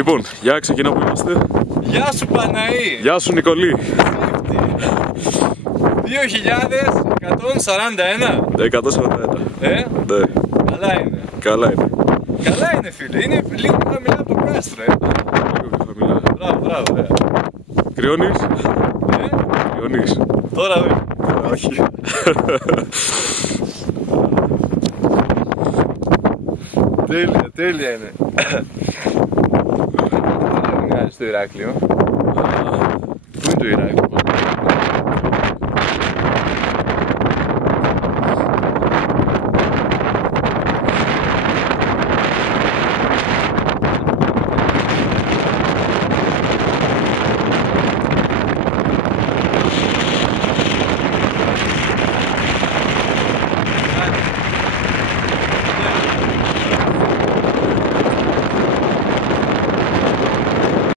Λοιπόν, για ξεκινά που είμαστε. Γεια σου Παναή! Γεια σου Νικολή! 2141! 141. Ναι. Καλά είναι. Καλά είναι. Καλά είναι φίλε, είναι λίγο χαμηλά από το κάστρο Λίγο πιο χαμηλά. Μπράβο, ωραία. Κρυώνεις? Κρυώνεις? Τώρα δεν. Όχι. Τέλεια είναι. Πού είναι το Ηράκλειο? Πού είναι το Ηράκλειο?